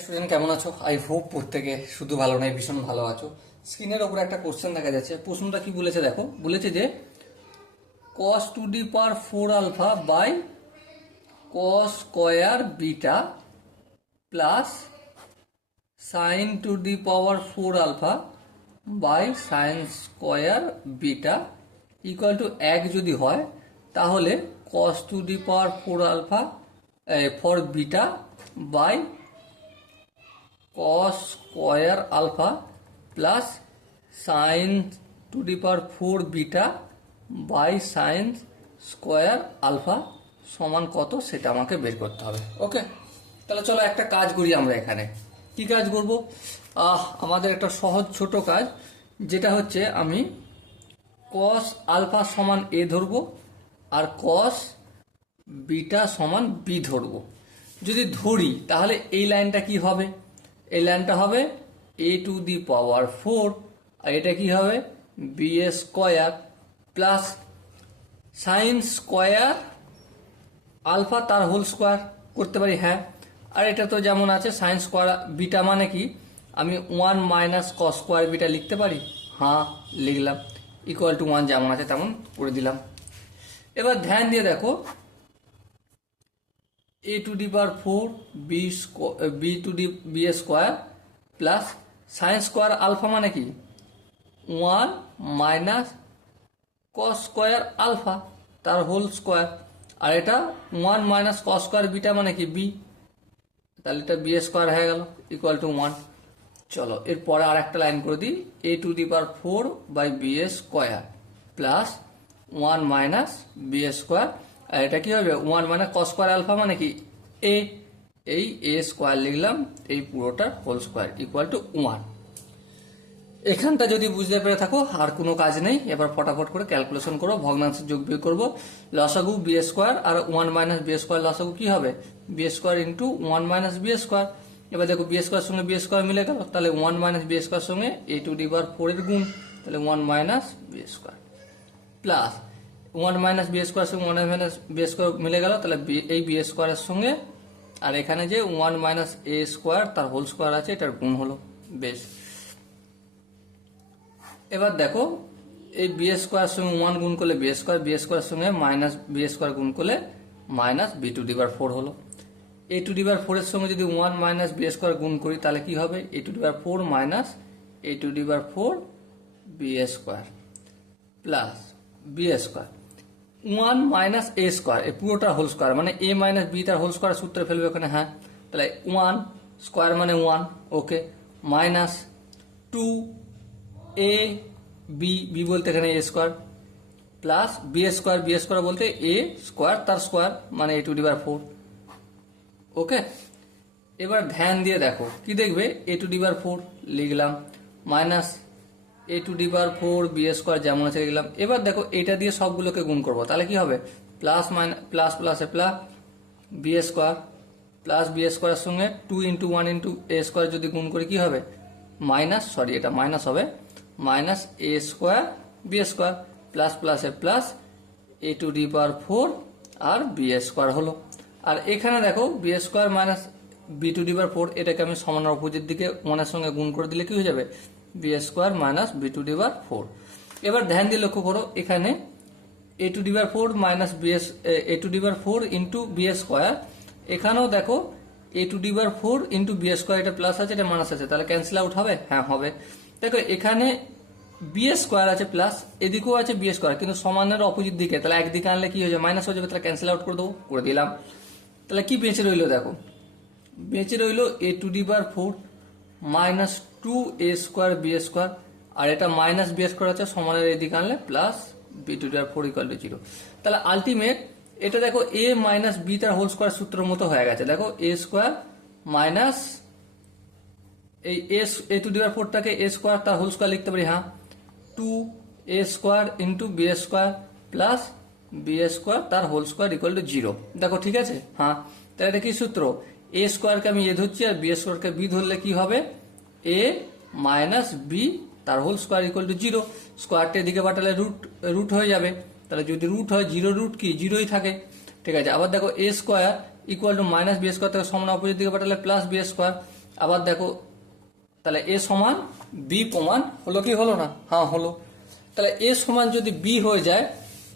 Student কেমন আছো? I hope প্রত্যেকে শুধু ভালো নয়, ভীষণ ভালো আছো। স্ক্রিনের ওপরে একটা কোশ্চেন দেখা যাচ্ছে। প্রশ্নটা কি বলেছে দেখো, বলেছে যে cos to the power 4 alpha by cos square beta plus sine to the power 4 alpha by sine square beta equal to 1 যদি হয়, তাহলে cos to the power 4 alpha for beta by cos square alpha plus sine to the power 4 beta by sine square alpha সমান কত সেটা আমাকে বের করতে হবে। ওকে, তাহলে চলো একটা কাজ করি আমরা এখানে। কি কাজ করব? আমাদের একটা সহজ ছোট কাজ, যেটা হচ্ছে আমি cos আলফা সমান a ধরবো আর cos বিটা সমান b ধরবো। যদি ধরি তাহলে এই লাইনটা কি হবে? এই লাইনটা হবে a টু দি পাওয়ার 4 আর এটা কি হবে b square plus sine square alpha তার হোল স্কয়ার করতে পারি, হ্যাঁ। আর এটা তো যেমন আছে সাইন স্কয়ার বিটা মানে কি, আমি 1 মাইনাস কস স্কয়ার বিটা লিখতে পারি, হ্যাঁ লিখলাম, ইকুয়াল টু 1 যেমন আছে তেমন করে দিলাম। এবার ধ্যান দিয়ে দেখো, a to the power 4 b to the B square plus sine square alpha মানে কি 1 মাইনাস কস স্কোয়ার আলফা তার হোল স্কোয়ার, আর এটা 1 মাইনাস কস স্কোয়ার বিটা মানে কি বি, তাহলে এটা বি স্কোয়ার হয়ে গেল ইকুয়াল টু 1। চলো এরপরে আর একটা লাইন করে দিই, a to the power 4 by B square plus 1 minus B square, আর এটা কি হবে 1 মাইনাস কস স্কোয়ার আলফা মানে কি এ, এই এ স্কোয়ার লিখলাম, এই পুরোটার হোল স্কোয়ার ইকুয়াল টু 1। এখানটা যদি বুঝতে পেরে থাকো আর কোনো কাজ নেই। এবার ফটাফট করে ক্যালকুলেশন করো, ভগ্নাংশের যোগ বিয়োগ করবো। লসাগু বি স্কোয়ার আর 1 মাইনাস বি স্কোয়ার লসাগু কি হবে B square into 1 minus B square. এবার দেখো বি স্কোয়ার সঙ্গে বি স্কোয়ার মিলে গেল, তাহলে 1 মাইনাস বি স্কোয়ার সঙ্গে এ টু দি পাওয়ার 4 এর গুণ, তাহলে 1 minus B square plus 1 minus B square সঙ্গে 1 মাইনাস বি স্কোয়ার মিলে গেল, তাহলে এই বি স্কোয়ারের সঙ্গে আর এখানে যে 1 মাইনাস এ স্কোয়ার তার হোল স্কোয়ার আছে এটার গুণ হলো, বেশ। এবার দেখো এই বি স্কোয়ার সঙ্গে 1 গুণ করলে বি স্কোয়ার সঙ্গে মাইনাস বি স্কোয়ার গুণ করলে minus B to the power 4 হলো। এ টু দি পাওয়ার 4 এর সঙ্গে যদি 1 মাইনাস বি স্কোয়ার গুণ করি তাহলে কি হবে A to the power 4 minus A to the power 4 B square plus B square 1 minus A square, এই পুরোটা হোল স্কোয়ার মানে এ মাইনাস বি তার হোল স্কোয়ার সূত্রে ফেলবে ওখানে, হ্যাঁ। তাহলে 1 স্কোয়ার মানে 1, okay, minus 2 A B, B বলতে এখানে A square plus B square বলতে এ স্কোয়ার তার স্কোয়ার মানে এ টু দি পাওয়ার 4, ওকে। এবার ধ্যান দিয়ে দেখো কি দেখবে এ টু দি পাওয়ার 4 লিখলাম minus A to the power 4 B square যেমন আছে লিখলাম। এবার দেখো এটা দিয়ে সবগুলোকে গুণ করবো, তাহলে কি হবে plus minus plus plus A plus B square plus B স্কোয়ারের সঙ্গে 2 ইন্টু 1 ইন্টু এ স্কোয়ার যদি গুণ করি কি হবে মাইনাস, সরি এটা মাইনাস হবে, minus A square B square plus plus A plus A to the power 4 আর বি স্কোয়ার হলো। আর এখানে দেখো B square minus B to the power 4 এটাকে আমি সমান অপোজিট দিকে 1 এর সঙ্গে গুণ করে দিলে কি হয়ে যাবে B square minus B to the power 4। এবার ধ্যান দিয়ে লক্ষ্য করো এখানে A to the power 4 minus A to the power 4 into B square, এখানেও দেখো A to the power 4 into B square, এটা প্লাস আছে এটা মাইনাস আছে, তাহলে ক্যান্সেল আউট হবে, হ্যাঁ হবে। দেখো এখানে বি স্কোয়ার আছে প্লাস এদিকেও আছে বি স্কোয়ার কিন্তু সমানের অপোজিট দিকে, তাহলে একদিকে আনলে কি হয়ে যাবে মাইনাস হয়ে যাবে, তাহলে ক্যান্সেল আউট করে দেবো, করে দিলাম। তাহলে কি বেঁচে রইলো দেখো, বেঁচে রইলো A to the power 4 minus 2 A square B square, আর এটা মাইনাস বি স্কোয়ার আছে সমানের এদিকে আনলে plus B to the power 4 equal to 0। তাহলে আলটিমেট এটা দেখো এ মাইনাস বি তার হোল স্কোয়ার সূত্রের মতো হয়ে গেছে, দেখো এ স্কোয়ার মাইনাস এই এ টু দি পাওয়ার 4টাকে এ স্কোয়ার তার হোল স্কোয়ার লিখতে পারি, হ্যাঁ, 2 A square into B square plus B square তার হোল স্কোয়ার ইকুয়াল টু 0। দেখো ঠিক আছে, হ্যাঁ। তাহলে এটা কি সূত্র, এ স্কোয়ারকে আমি এ ধরছি আর বি স্কোয়ারকে বি ধরলে কি হবে এ মাইনাস বি তার হোল স্কোয়ার ইকুয়াল টু 0। স্কোয়ারটা এদিকে পাঠালে রুট হয়ে যাবে, তাহলে যদি রুট হয় 0 রুট কি 0ই থাকে, ঠিক আছে। আবার দেখো A square equal to minus B square থেকে সমান অপোজিট দিকে পাঠালে প্লাস বি স্কোয়ার, আবার দেখো, তাহলে এ সমান বি প্রমাণ হলো কি হলো না? হ্যাঁ হলো। তাহলে এ সমান যদি বি হয়ে যায়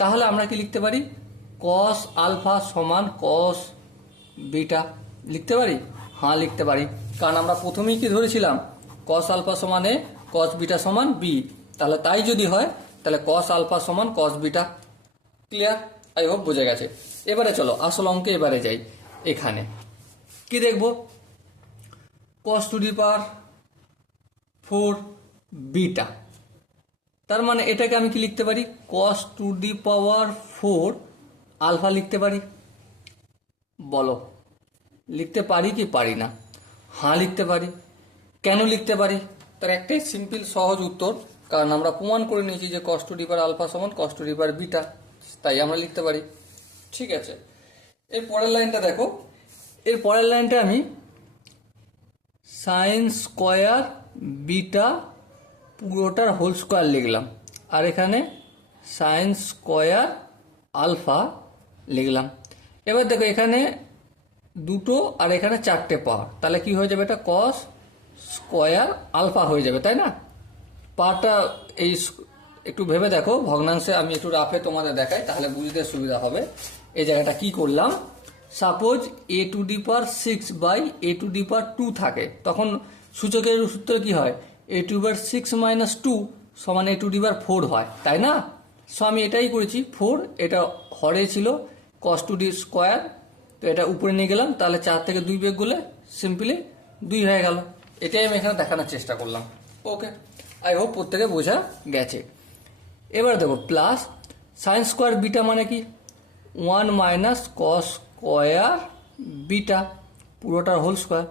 তাহলে আমরা কি লিখতে পারি? কস আলফা সমান কস বিটা লিখতে পারি? হ্যাঁ লিখতে পারি, কারণ আমরা প্রথমেই কি ধরেছিলাম? কস আলফা সমান এ, কস বিটা সমান বি। তাহলে তাই যদি হয় তাহলে কস আলফা সমান কস বিটা। ক্লিয়ার? আই হোপ বোঝা গেছে। এবারে চলো আসল অঙ্কে এবারে যাই। এখানে কি দেখবো? কস টু দি পাওয়ার 4 বিটা, তার মানে এটাকে আমি কি লিখতে পারি? কস টু দি পাওয়ার 4 আলফা লিখতে পারি। বলো লিখতে পারি কি পারি না? হ্যাঁ লিখতে পারি। কেন লিখতে পারি? তার একটাই সিম্পল সহজ উত্তর, কারণ আমরা প্রমাণ করে নিয়েছি যে কস টু দি পাওয়ার আলফা সমান কস টু দি পাওয়ার বিটা, তাই আমরা লিখতে পারি। ঠিক আছে, এর পরের লাইনটা দেখো। এর পরের লাইনটা আমি সাইন স্কোয়ার বিটা পুরোটার হোল স্কোয়ার লিখলাম, আর এখানে সাইন স্কোয়ার আলফা লিখলাম। এবার দেখো এখানে দুটো আর এখানে চারটে পাওয়ার, তাহলে কি হয়ে যাবে? এটা কস স্কোয়ার আলফা হয়ে যাবে, তাই না? পাওয়ারটা এই একটু ভেবে দেখো, ভগ্নাংশে আমি একটু রাফে তোমাদের দেখাই তাহলে বুঝতে সুবিধা হবে। এই জায়গাটা কি করলাম? Suppose A to the power 6 by A to the power 2 থাকে, তখন সূচকের সূত্র কি হয়? এ টু দি পাওয়ার 6 মাইনাস 2 সমান এ টু দি পাওয়ার 4 হয়, তাই না? সো আমি এটাই করেছি, 4 এটা হরে ছিল কস টু দি স্কোয়ার, তো এটা উপরে নিয়ে গেলাম, তাহলে 4 থেকে 2 বিয়োগ করলে সিম্পলি 2 হয়ে গেল। এটাই আমি এখানে দেখানোর চেষ্টা করলাম। ওকে, আই হোপ প্রত্যেকে বোঝা গেছে। এবার দেখো প্লাস সাইন স্কোয়ার বিটা মানে কি? 1 মাইনাস কস স্কোয়ার বিটা পুরোটার হোল স্কোয়ার।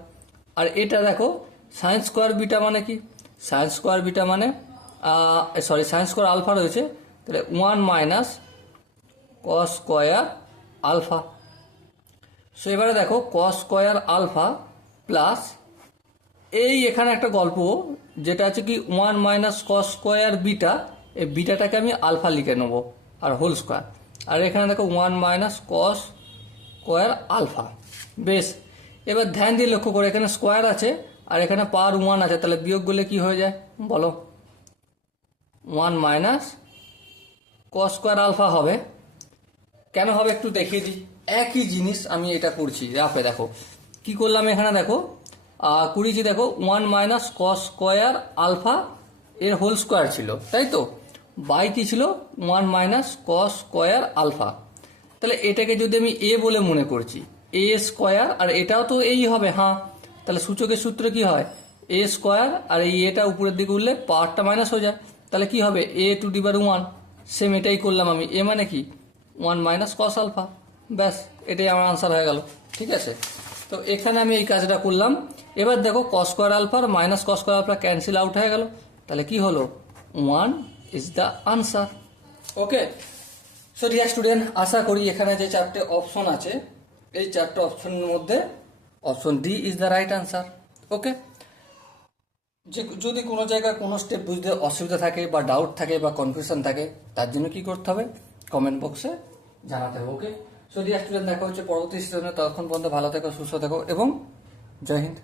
আর এটা দেখো সাইন স্কোয়ার বিটা মানে কি? সাইন স্কোয়ার বিটা মানে সাইন স্কোয়ার আলফা রয়েছে, তাহলে 1 minus cos square alpha. So এবারে দেখো কস স্কোয়ার আলফা প্লাস এই এখানে একটা গল্প যেটা আছে কি 1 মাইনাস কস স্কোয়ার বিটা, এই বিটাটাকে আমি আলফা লিখে নেবো আর হোল স্কোয়ার। আর এখানে দেখো 1 মাইনাস কস স্কোয়ার আলফা। বেশ, এবার ধ্যান দিয়ে লক্ষ্য করে এখানে স্কোয়ার আছে আর এখানে পাওয়ার 1 আছে, তাহলে বিয়োগ করলে কি হয়ে যায় বলো? 1 মাইনাস কস স্কোয়ার আলফা হবে। কেন হবে একটু দেখিয়ে দিই। একই জিনিস আমি এটা করছি রাফে, দেখো কি করলাম এখানে দেখো করেছি, দেখো 1 মাইনাস কস স্কোয়ার আলফা এর হোল স্কোয়ার ছিল, তাই তো? বাই কি ছিল? 1 মাইনাস কস স্কোয়ার আলফা। তাহলে এটাকে যদি আমি এ বলে মনে করছি, এ স্কোয়ার, আর এটাও তো এই হবে, হ্যাঁ। তাহলে সূচকের সূত্র কি হয়? এ স্কোয়ার, আর এই এটা উপরের দিকে উঠলে পাওয়ারটা মাইনাস হয়ে যায়, তাহলে কি হবে? A to the power 1। Same এটাই করলাম আমি, এ মানে কি 1 মাইনাস কস আলফা। ব্যাস, এটাই আমার আনসার হয়ে গেল। ঠিক আছে, তো এখানে আমি এই কাজটা করলাম। এবার দেখো কস স্কোয়ার আলফা আর minus cos square alpha cancel out হয়ে গেল, তাহলে কি হলো? 1 is the answer. Okay, so dear student, আশা করি এখানে যে 4টে অপশন আছে এই 4টে অপশনের মধ্যে option D is the right answer. Okay, যে যদি কোনো জায়গায় কোনো স্টেপ বুঝতে অসুবিধা থাকে বা ডাউট থাকে বা কনফিউশন থাকে, তার জন্য কি করতে হবে? কমেন্ট বক্সে জানাতে হবে। ওকে, সো ডিয়ার স্টুডেন্ট, দেখা হচ্ছে পরবর্তী সিজনে। ততক্ষণ পর্যন্ত ভালো থেকো, সুস্থ থেকো এবং জয় হিন্দ।